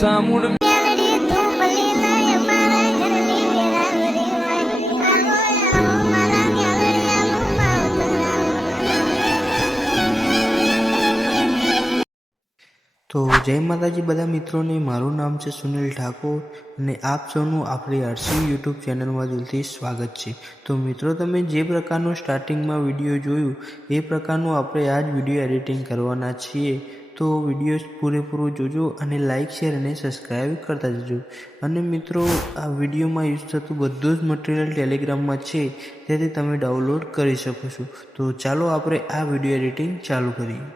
સામુડ તો જય માતાજી બધા મિત્રોને, મારું નામ છે સુનિલ ઠાકોર અને આપ સૌનું આપણી આરસી યુટ્યુબ ચેનલમાં દિલથી સ્વાગત છે। તો મિત્રો, તમે જે પ્રકારનું સ્ટાર્ટિંગમાં વિડીયો જોયું એ પ્રકારનું આપણે આ જ વિડીયો એડિટિંગ કરવાના છીએ। તો વિડીયો પૂરેપૂરો જોજો અને લાઇક, શેર અને સબસ્ક્રાઈબ કરતા જજો। અને મિત્રો, આ વિડીયોમાં યુઝ થતું બધું જ મટીરિયલ ટેલિગ્રામમાં છે, તેથી તમે ડાઉનલોડ કરી શકો છો। તો ચાલો આપણે આ વિડીયો એડિટિંગ ચાલુ કરીએ।